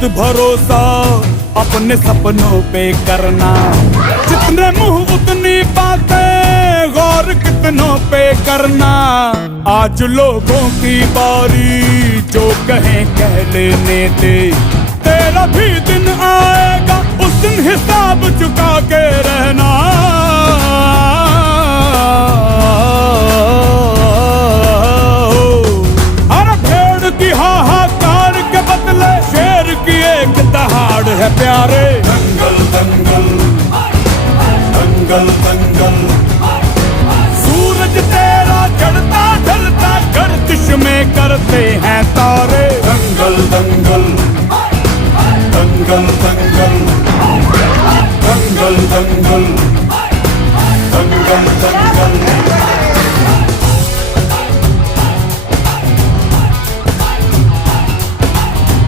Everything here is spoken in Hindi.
मत भरोसा अपने सपनों पे करना, जितने मुंह उतनी बातें, गौर कितनों पे करना। आज लोगों की बारी, जो कहें कह लेने दे, तेरा भी दिन आएगा, उस दिन हिसाब चुका के रहना। अरे भेड़ की हाहाकार के बदले शेर की एक दहाड़ है प्यारे। दंगल दंगल दंगल दंगल, सूरज तेरा चढ़ता ढलता गर्दिश में करते हैं तारे। दंगल दंगल दंगल दंगल दंगल दंगल